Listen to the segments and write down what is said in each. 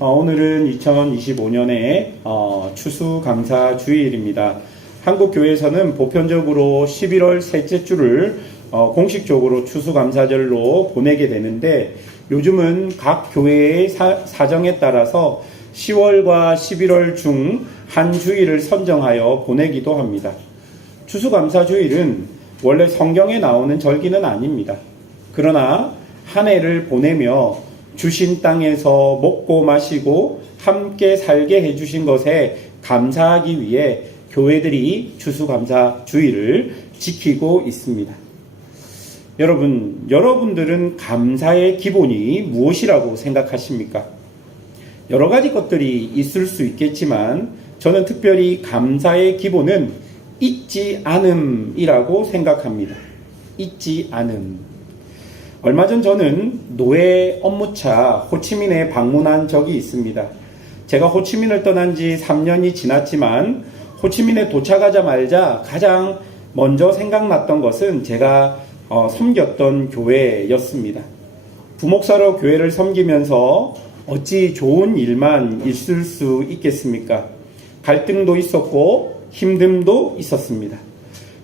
오늘은 2025년의 추수감사주일입니다. 한국교회에서는 보편적으로 11월 셋째 주를 공식적으로 추수감사절로 보내게 되는데, 요즘은 각 교회의 사정에 따라서 10월과 11월 중 한 주일을 선정하여 보내기도 합니다. 추수감사주일은 원래 성경에 나오는 절기는 아닙니다. 그러나 한 해를 보내며 주신 땅에서 먹고 마시고 함께 살게 해주신 것에 감사하기 위해 교회들이 추수감사주일을 지키고 있습니다. 여러분들은 감사의 기본이 무엇이라고 생각하십니까? 여러 가지 것들이 있을 수 있겠지만 저는 특별히 감사의 기본은 잊지 않음이라고 생각합니다. 잊지 않음. 얼마 전 저는 노예 업무차 호치민에 방문한 적이 있습니다. 제가 호치민을 떠난 지 3년이 지났지만 호치민에 도착하자마자 가장 먼저 생각났던 것은 제가 섬겼던 교회였습니다. 부목사로 교회를 섬기면서 어찌 좋은 일만 있을 수 있겠습니까? 갈등도 있었고 힘듦도 있었습니다.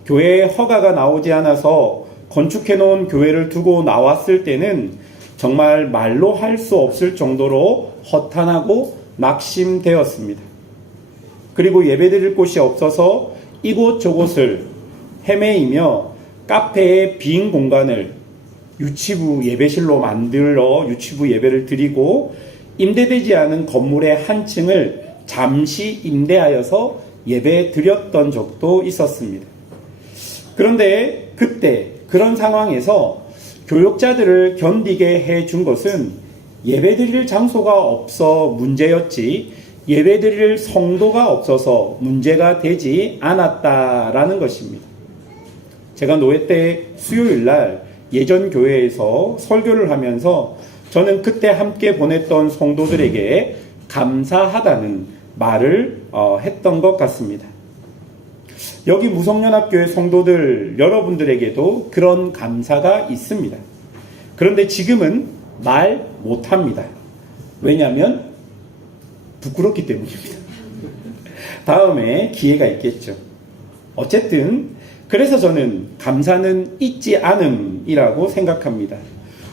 교회에 허가가 나오지 않아서 건축해 놓은 교회를 두고 나왔을 때는 정말 말로 할 수 없을 정도로 허탄하고 낙심되었습니다. 그리고 예배드릴 곳이 없어서 이곳저곳을 헤매이며 카페의 빈 공간을 유치부 예배실로 만들어 유치부 예배를 드리고, 임대되지 않은 건물의 한 층을 잠시 임대하여서 예배 드렸던 적도 있었습니다. 그런데 그때 그런 상황에서 교역자들을 견디게 해준 것은 예배드릴 장소가 없어 문제였지 예배드릴 성도가 없어서 문제가 되지 않았다라는 것입니다. 제가 노예 때 수요일날 예전 교회에서 설교를 하면서 저는 그때 함께 보냈던 성도들에게 감사하다는 말을 했던 것 같습니다. 여기 무성연합교회 성도들 여러분들에게도 그런 감사가 있습니다. 그런데 지금은 말 못합니다. 왜냐하면 부끄럽기 때문입니다. 다음에 기회가 있겠죠. 어쨌든 그래서 저는 감사는 잊지 않음이라고 생각합니다.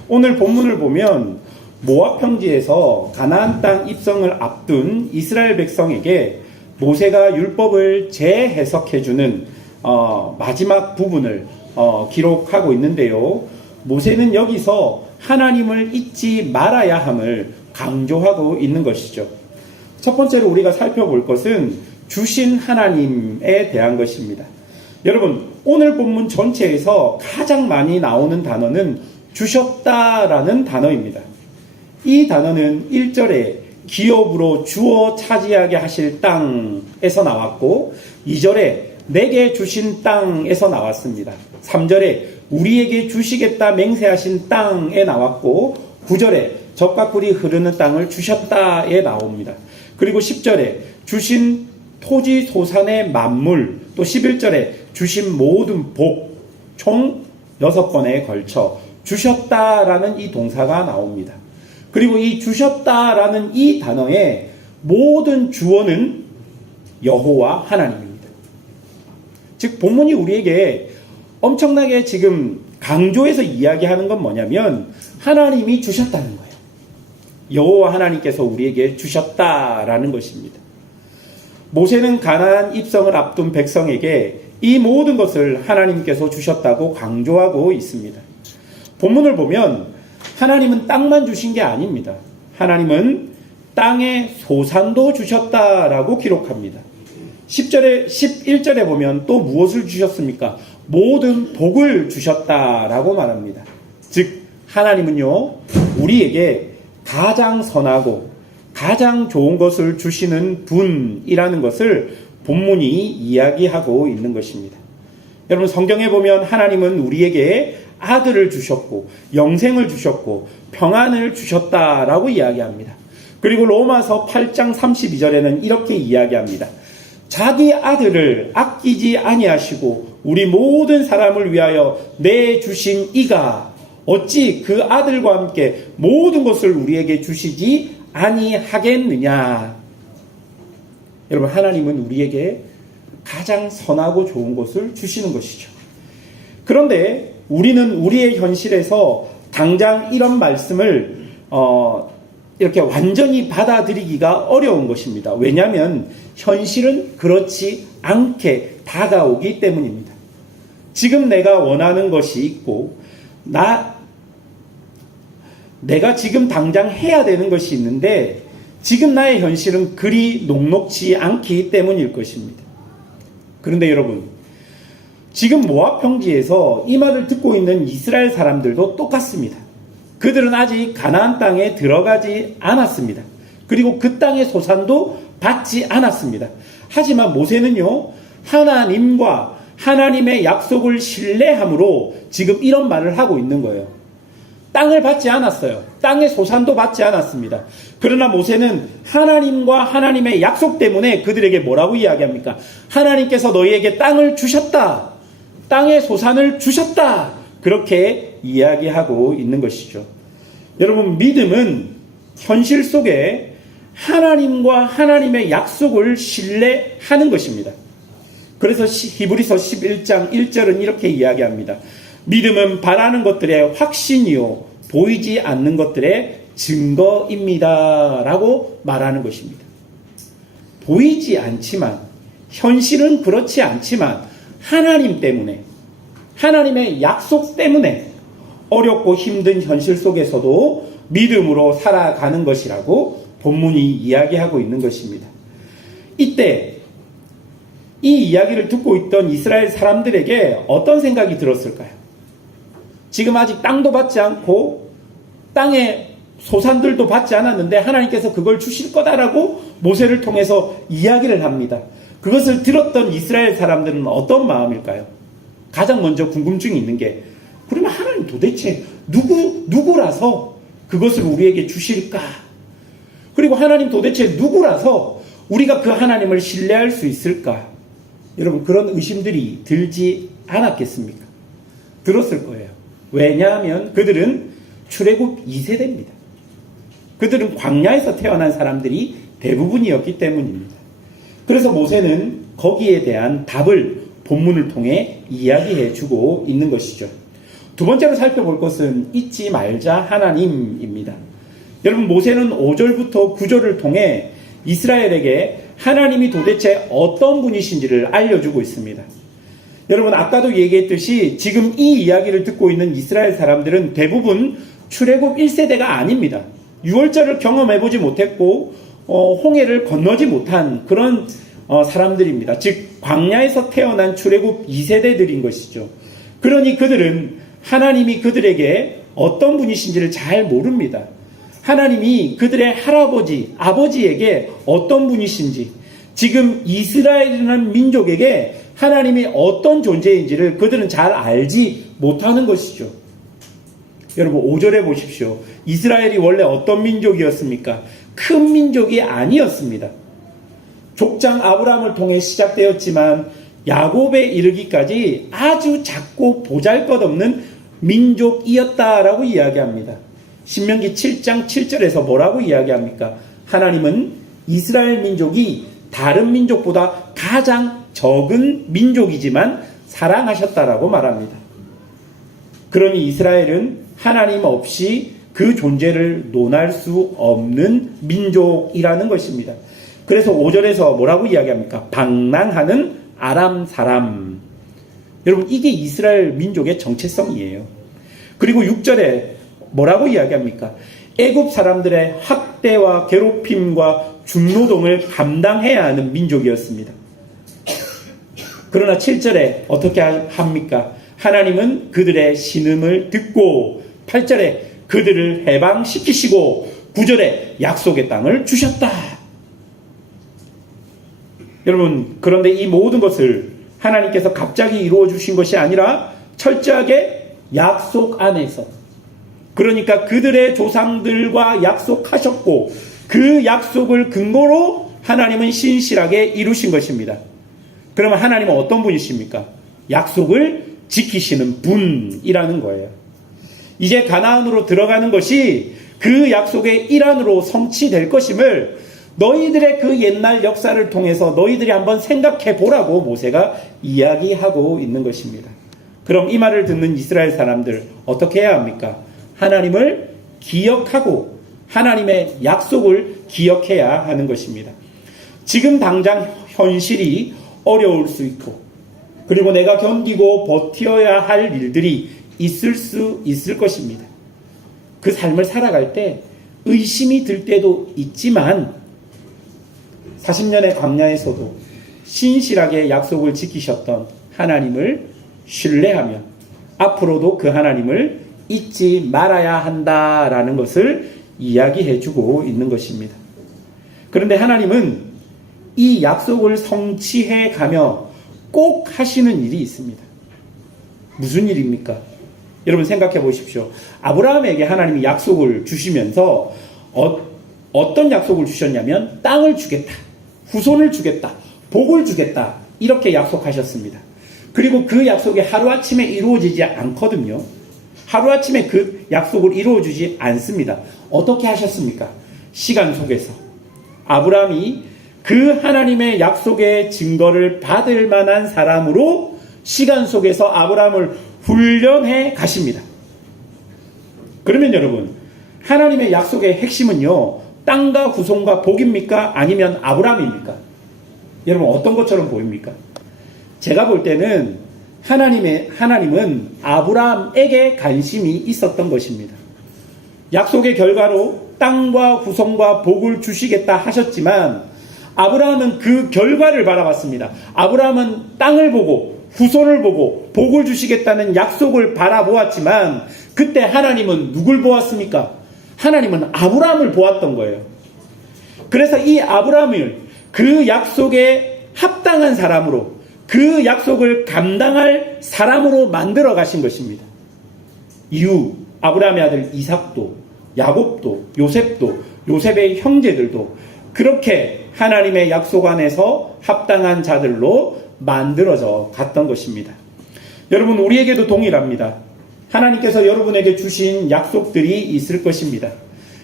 오늘 본문을 보면 모압 평지에서 가나안 땅 입성을 앞둔 이스라엘 백성에게 모세가 율법을 재해석해주는 마지막 부분을 기록하고 있는데요. 모세는 여기서 하나님을 잊지 말아야 함을 강조하고 있는 것이죠. 첫 번째로 우리가 살펴볼 것은 주신 하나님에 대한 것입니다. 여러분, 오늘 본문 전체에서 가장 많이 나오는 단어는 주셨다라는 단어입니다. 이 단어는 1절에 기업으로 주어 차지하게 하실 땅에서 나왔고, 2절에 내게 주신 땅에서 나왔습니다. 3절에 우리에게 주시겠다 맹세하신 땅에 나왔고, 9절에 젖과 꿀이 흐르는 땅을 주셨다에 나옵니다. 그리고 10절에 주신 토지 소산의 만물, 또 11절에 주신 모든 복, 총 6번에 걸쳐 주셨다라는 이 동사가 나옵니다. 그리고 이 주셨다라는 이 단어의 모든 주어는 여호와 하나님입니다. 즉 본문이 우리에게 엄청나게 지금 강조해서 이야기하는 건 뭐냐면 하나님이 주셨다는 거예요. 여호와 하나님께서 우리에게 주셨다라는 것입니다. 모세는 가나안 입성을 앞둔 백성에게 이 모든 것을 하나님께서 주셨다고 강조하고 있습니다. 본문을 보면 하나님은 땅만 주신 게 아닙니다. 하나님은 땅의 소산도 주셨다라고 기록합니다. 11절에 보면 또 무엇을 주셨습니까? 모든 복을 주셨다라고 말합니다. 즉 하나님은요, 우리에게 가장 선하고 가장 좋은 것을 주시는 분이라는 것을 본문이 이야기하고 있는 것입니다. 여러분, 성경에 보면 하나님은 우리에게 아들을 주셨고 영생을 주셨고 평안을 주셨다라고 이야기합니다. 그리고 로마서 8장 32절에는 이렇게 이야기합니다. 자기 아들을 아끼지 아니하시고 우리 모든 사람을 위하여 내주신 이가 어찌 그 아들과 함께 모든 것을 우리에게 주시지 아니하겠느냐. 여러분, 하나님은 우리에게 가장 선하고 좋은 것을 주시는 것이죠. 그런데 우리는 우리의 현실에서 당장 이런 말씀을 이렇게 완전히 받아들이기가 어려운 것입니다. 왜냐하면 현실은 그렇지 않게 다가오기 때문입니다. 지금 내가 원하는 것이 있고 내가 지금 당장 해야 되는 것이 있는데 지금 나의 현실은 그리 녹록지 않기 때문일 것입니다. 그런데 여러분, 지금 모압 평지에서 이 말을 듣고 있는 이스라엘 사람들도 똑같습니다. 그들은 아직 가나안 땅에 들어가지 않았습니다. 그리고 그 땅의 소산도 받지 않았습니다. 하지만 모세는요, 하나님과 하나님의 약속을 신뢰함으로 지금 이런 말을 하고 있는 거예요. 땅을 받지 않았어요. 땅의 소산도 받지 않았습니다. 그러나 모세는 하나님과 하나님의 약속 때문에 그들에게 뭐라고 이야기합니까? 하나님께서 너희에게 땅을 주셨다. 땅의 소산을 주셨다. 그렇게 이야기하고 있는 것이죠. 여러분, 믿음은 현실 속에 하나님과 하나님의 약속을 신뢰하는 것입니다. 그래서 히브리서 11장 1절은 이렇게 이야기합니다. 믿음은 바라는 것들의 확신이요 보이지 않는 것들의 증거입니다 라고 말하는 것입니다. 보이지 않지만, 현실은 그렇지 않지만 하나님 때문에, 하나님의 약속 때문에 어렵고 힘든 현실 속에서도 믿음으로 살아가는 것이라고 본문이 이야기하고 있는 것입니다. 이때 이 이야기를 듣고 있던 이스라엘 사람들에게 어떤 생각이 들었을까요? 지금 아직 땅도 받지 않고 땅의 소산들도 받지 않았는데 하나님께서 그걸 주실 거다라고 모세를 통해서 이야기를 합니다. 그것을 들었던 이스라엘 사람들은 어떤 마음일까요? 가장 먼저 궁금증이 있는 게, 그러면 하나님 도대체 누구라서 그것을 우리에게 주실까? 그리고 하나님 도대체 누구라서 우리가 그 하나님을 신뢰할 수 있을까? 여러분, 그런 의심들이 들지 않았겠습니까? 들었을 거예요. 왜냐하면 그들은 출애굽 2세대입니다. 그들은 광야에서 태어난 사람들이 대부분이었기 때문입니다. 그래서 모세는 거기에 대한 답을 본문을 통해 이야기해 주고 있는 것이죠. 두 번째로 살펴볼 것은 잊지 말자 하나님입니다. 여러분, 모세는 5절부터 9절을 통해 이스라엘에게 하나님이 도대체 어떤 분이신지를 알려주고 있습니다. 여러분, 아까도 얘기했듯이 지금 이 이야기를 듣고 있는 이스라엘 사람들은 대부분 출애굽 1세대가 아닙니다. 유월절을 경험해보지 못했고 홍해를 건너지 못한 그런 사람들입니다. 즉 광야에서 태어난 출애굽 2세대들인 것이죠. 그러니 그들은 하나님이 그들에게 어떤 분이신지를 잘 모릅니다. 하나님이 그들의 할아버지, 아버지에게 어떤 분이신지, 지금 이스라엘이라는 민족에게 하나님이 어떤 존재인지를 그들은 잘 알지 못하는 것이죠. 여러분, 5절에 보십시오. 이스라엘이 원래 어떤 민족이었습니까? 큰 민족이 아니었습니다. 족장 아브라함을 통해 시작되었지만 야곱에 이르기까지 아주 작고 보잘것없는 민족이었다라고 이야기합니다. 신명기 7장 7절에서 뭐라고 이야기합니까? 하나님은 이스라엘 민족이 다른 민족보다 가장 적은 민족이지만 사랑하셨다라고 말합니다. 그러니 이스라엘은 하나님 없이 그 존재를 논할 수 없는 민족이라는 것입니다. 그래서 5절에서 뭐라고 이야기합니까? 방랑하는 아람 사람. 여러분, 이게 이스라엘 민족의 정체성이에요. 그리고 6절에 뭐라고 이야기합니까? 애굽 사람들의 학대와 괴롭힘과 중노동을 감당해야 하는 민족이었습니다. 그러나 7절에 어떻게 합니까? 하나님은 그들의 신음을 듣고 8절에 그들을 해방시키시고 9절에 약속의 땅을 주셨다. 여러분, 그런데 이 모든 것을 하나님께서 갑자기 이루어 주신 것이 아니라 철저하게 약속 안에서, 그러니까 그들의 조상들과 약속하셨고 그 약속을 근거로 하나님은 신실하게 이루신 것입니다. 그러면 하나님은 어떤 분이십니까? 약속을 지키시는 분이라는 거예요. 이제 가나안으로 들어가는 것이 그 약속의 일환으로 성취될 것임을 너희들의 그 옛날 역사를 통해서 너희들이 한번 생각해 보라고 모세가 이야기하고 있는 것입니다. 그럼 이 말을 듣는 이스라엘 사람들 어떻게 해야 합니까? 하나님을 기억하고 하나님의 약속을 기억해야 하는 것입니다. 지금 당장 현실이 어려울 수 있고 그리고 내가 견디고 버텨야 할 일들이 있을 수 있을 것입니다. 그 삶을 살아갈 때 의심이 들 때도 있지만 40년의 광야에서도 신실하게 약속을 지키셨던 하나님을 신뢰하며 앞으로도 그 하나님을 잊지 말아야 한다라는 것을 이야기해 주고 있는 것입니다. 그런데 하나님은 이 약속을 성취해 가며 꼭 하시는 일이 있습니다. 무슨 일입니까? 여러분 생각해 보십시오. 아브라함에게 하나님이 약속을 주시면서 어떤 약속을 주셨냐면 땅을 주겠다, 후손을 주겠다, 복을 주겠다 이렇게 약속하셨습니다. 그리고 그 약속이 하루아침에 이루어지지 않거든요. 하루아침에 그 약속을 이루어주지 않습니다. 어떻게 하셨습니까? 시간 속에서 아브라함이 그 하나님의 약속의 증거를 받을 만한 사람으로 시간 속에서 아브라함을 훈련해 가십니다. 그러면 여러분 하나님의 약속의 핵심은요 땅과 후손과 복입니까? 아니면 아브라함입니까? 여러분 어떤 것처럼 보입니까? 제가 볼 때는 하나님은 아브라함에게 관심이 있었던 것입니다. 약속의 결과로 땅과 후손과 복을 주시겠다 하셨지만 아브라함은 그 결과를 바라봤습니다. 아브라함은 땅을 보고 후손을 보고 복을 주시겠다는 약속을 바라보았지만 그때 하나님은 누굴 보았습니까? 하나님은 아브라함을 보았던 거예요. 그래서 이 아브라함을 그 약속에 합당한 사람으로 그 약속을 감당할 사람으로 만들어 가신 것입니다. 이후 아브라함의 아들 이삭도 야곱도 요셉도 요셉의 형제들도 그렇게 하나님의 약속 안에서 합당한 자들로 만들어져 갔던 것입니다. 여러분 우리에게도 동일합니다. 하나님께서 여러분에게 주신 약속들이 있을 것입니다.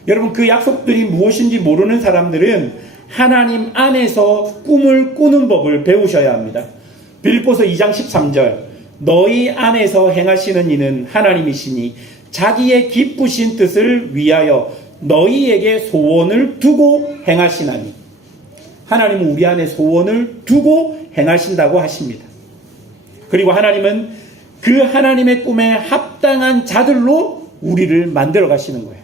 여러분 그 약속들이 무엇인지 모르는 사람들은 하나님 안에서 꿈을 꾸는 법을 배우셔야 합니다. 빌립보서 2장 13절 너희 안에서 행하시는 이는 하나님이시니 자기의 기쁘신 뜻을 위하여 너희에게 소원을 두고 행하시나니 하나님은 우리 안에 소원을 두고 행하신다고 하십니다. 그리고 하나님은 그 하나님의 꿈에 합당한 자들로 우리를 만들어 가시는 거예요.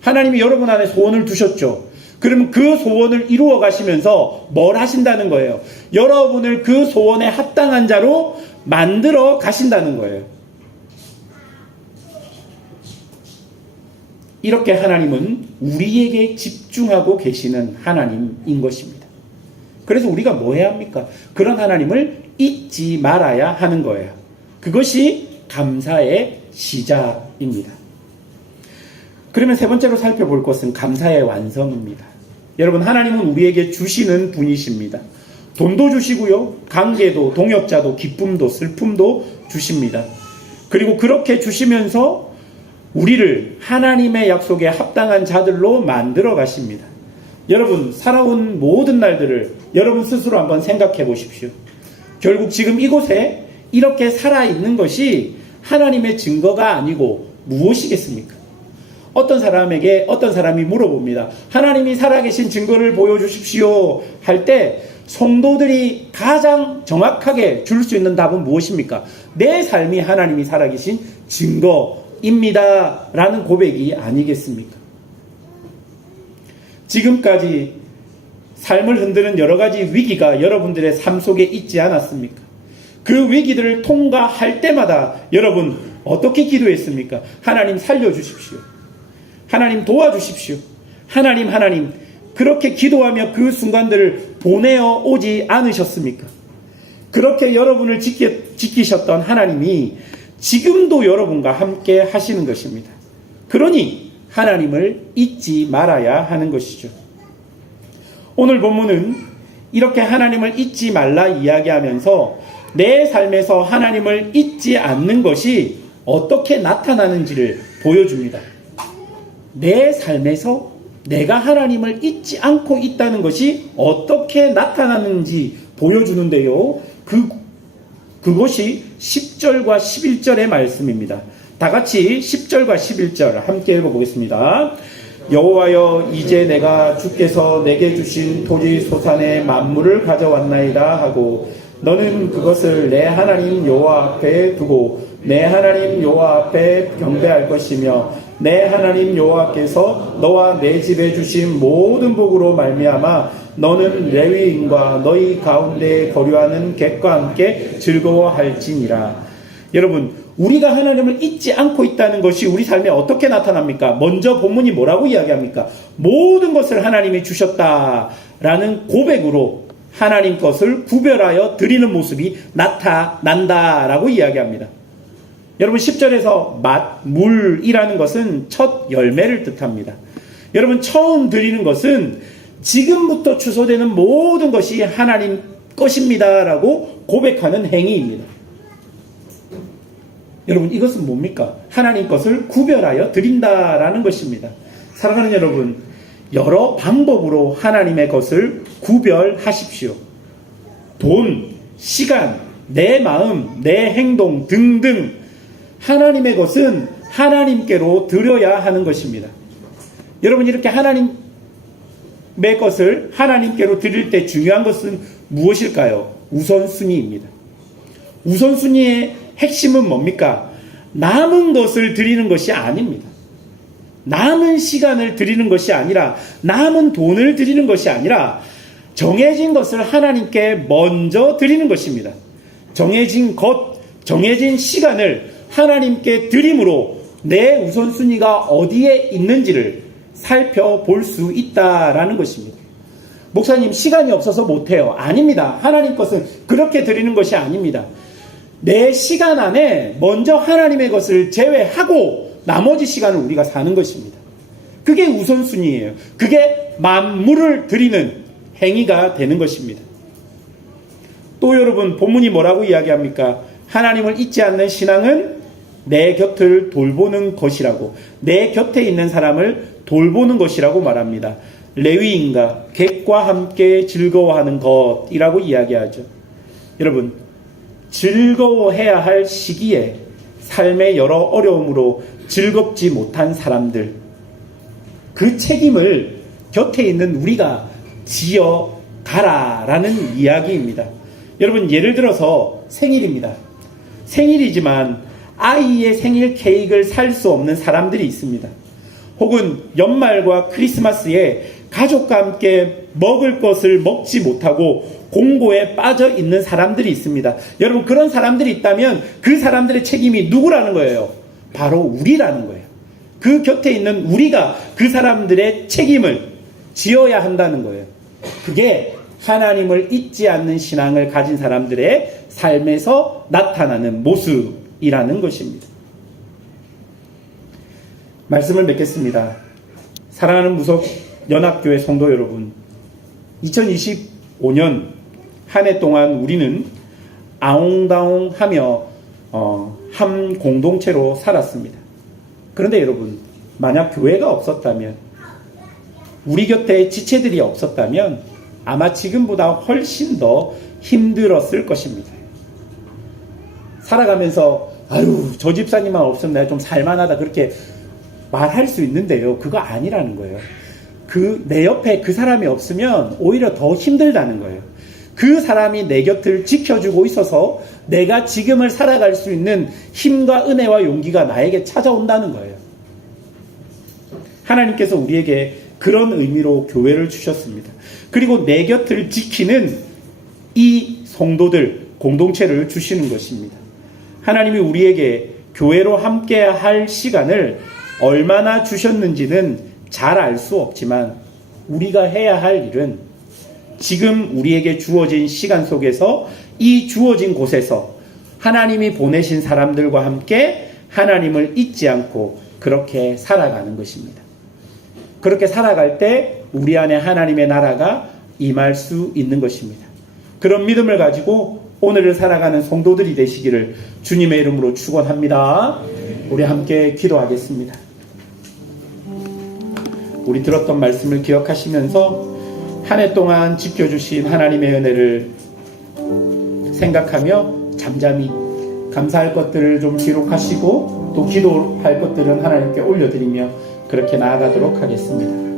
하나님이 여러분 안에 소원을 두셨죠. 그러면 그 소원을 이루어 가시면서 뭘 하신다는 거예요? 여러분을 그 소원에 합당한 자로 만들어 가신다는 거예요. 이렇게 하나님은 우리에게 집중하고 계시는 하나님인 것입니다. 그래서 우리가 뭐 해야 합니까? 그런 하나님을 잊지 말아야 하는 거예요. 그것이 감사의 시작입니다. 그러면 세 번째로 살펴볼 것은 감사의 완성입니다. 여러분 하나님은 우리에게 주시는 분이십니다. 돈도 주시고요. 관계도 동역자도 기쁨도 슬픔도 주십니다. 그리고 그렇게 주시면서 우리를 하나님의 약속에 합당한 자들로 만들어 가십니다. 여러분 살아온 모든 날들을 여러분 스스로 한번 생각해 보십시오. 결국 지금 이곳에 이렇게 살아있는 것이 하나님의 증거가 아니고 무엇이겠습니까? 어떤 사람이 물어봅니다. 하나님이 살아계신 증거를 보여주십시오 할 때 성도들이 가장 정확하게 줄 수 있는 답은 무엇입니까? 내 삶이 하나님이 살아계신 증거입니다 라는 고백이 아니겠습니까? 지금까지 삶을 흔드는 여러 가지 위기가 여러분들의 삶 속에 있지 않았습니까? 그 위기들을 통과할 때마다 여러분 어떻게 기도했습니까? 하나님 살려주십시오. 하나님 도와주십시오. 하나님 그렇게 기도하며 그 순간들을 보내어 오지 않으셨습니까? 그렇게 여러분을 지키셨던 하나님이 지금도 여러분과 함께 하시는 것입니다. 그러니 하나님을 잊지 말아야 하는 것이죠. 오늘 본문은 이렇게 하나님을 잊지 말라 이야기하면서 내 삶에서 하나님을 잊지 않는 것이 어떻게 나타나는지를 보여줍니다. 내 삶에서 내가 하나님을 잊지 않고 있다는 것이 어떻게 나타나는지 보여주는데요. 그것이 10절과 11절의 말씀입니다. 다 같이 10절과 11절 함께 읽어보겠습니다. 여호와여, 이제 내가 주께서 내게 주신 토지 소산의 만물을 가져왔나이다 하고 너는 그것을 내 하나님 여호와 앞에 두고 내 하나님 여호와 앞에 경배할 것이며 내 하나님 여호와께서 너와 내 집에 주신 모든 복으로 말미암아 너는 레위인과 너희 가운데 거류하는 객과 함께 즐거워할지니라. 여러분, 우리가 하나님을 잊지 않고 있다는 것이 우리 삶에 어떻게 나타납니까? 먼저 본문이 뭐라고 이야기합니까? 모든 것을 하나님이 주셨다라는 고백으로 하나님 것을 구별하여 드리는 모습이 나타난다라고 이야기합니다. 여러분, 10절에서 맛, 물이라는 것은 첫 열매를 뜻합니다. 여러분, 처음 드리는 것은 지금부터 추소되는 모든 것이 하나님 것입니다라고 고백하는 행위입니다. 여러분, 이것은 뭡니까? 하나님 것을 구별하여 드린다라는 것입니다. 사랑하는 여러분, 여러 방법으로 하나님의 것을 구별하십시오. 돈, 시간, 내 마음, 내 행동 등등 하나님의 것은 하나님께로 드려야 하는 것입니다. 여러분, 이렇게 하나님의 것을 하나님께로 드릴 때 중요한 것은 무엇일까요? 우선순위입니다. 우선순위의 핵심은 뭡니까? 남은 것을 드리는 것이 아닙니다. 남은 시간을 드리는 것이 아니라, 남은 돈을 드리는 것이 아니라 정해진 것을 하나님께 먼저 드리는 것입니다. 정해진 것, 정해진 시간을 하나님께 드림으로 내 우선순위가 어디에 있는지를 살펴볼 수 있다라는 것입니다. 목사님, 시간이 없어서 못해요. 아닙니다. 하나님 것은 그렇게 드리는 것이 아닙니다. 내 시간 안에 먼저 하나님의 것을 제외하고 나머지 시간을 우리가 사는 것입니다. 그게 우선순위예요. 그게 만물을 드리는 행위가 되는 것입니다. 또 여러분, 본문이 뭐라고 이야기합니까? 하나님을 잊지 않는 신앙은 내 곁을 돌보는 것이라고, 내 곁에 있는 사람을 돌보는 것이라고 말합니다. 레위인과 객과 함께 즐거워하는 것이라고 이야기하죠. 여러분, 즐거워해야 할 시기에 삶의 여러 어려움으로 즐겁지 못한 사람들, 그 책임을 곁에 있는 우리가 지어가라라는 이야기입니다. 여러분, 예를 들어서 생일입니다. 생일이지만 아이의 생일 케이크를 살 수 없는 사람들이 있습니다. 혹은 연말과 크리스마스에 가족과 함께 먹을 것을 먹지 못하고 공고에 빠져 있는 사람들이 있습니다. 여러분, 그런 사람들이 있다면 그 사람들의 책임이 누구라는 거예요? 바로 우리라는 거예요. 그 곁에 있는 우리가 그 사람들의 책임을 지어야 한다는 거예요. 그게 하나님을 잊지 않는 신앙을 가진 사람들의 삶에서 나타나는 모습이라는 것입니다. 말씀을 맺겠습니다. 사랑하는 무석 연합교회 성도 여러분, 2025년 한 해 동안 우리는 아웅다웅하며 한 공동체로 살았습니다. 그런데 여러분, 만약 교회가 없었다면, 우리 곁에 지체들이 없었다면 아마 지금보다 훨씬 더 힘들었을 것입니다. 살아가면서 아유, 저 집사님만 없으면 내가 좀 살만하다 그렇게 말할 수 있는데요, 그거 아니라는 거예요. 내 옆에 그 사람이 없으면 오히려 더 힘들다는 거예요. 그 사람이 내 곁을 지켜주고 있어서 내가 지금을 살아갈 수 있는 힘과 은혜와 용기가 나에게 찾아온다는 거예요. 하나님께서 우리에게 그런 의미로 교회를 주셨습니다. 그리고 내 곁을 지키는 이 성도들, 공동체를 주시는 것입니다. 하나님이 우리에게 교회로 함께 할 시간을 얼마나 주셨는지는 잘 알 수 없지만 우리가 해야 할 일은 지금 우리에게 주어진 시간 속에서 이 주어진 곳에서 하나님이 보내신 사람들과 함께 하나님을 잊지 않고 그렇게 살아가는 것입니다. 그렇게 살아갈 때 우리 안에 하나님의 나라가 임할 수 있는 것입니다. 그런 믿음을 가지고 오늘을 살아가는 성도들이 되시기를 주님의 이름으로 축원합니다. 우리 함께 기도하겠습니다. 우리 들었던 말씀을 기억하시면서 한 해 동안 지켜주신 하나님의 은혜를 생각하며 잠잠히 감사할 것들을 좀 기록하시고 또 기도할 것들은 하나님께 올려드리며 그렇게 나아가도록 하겠습니다.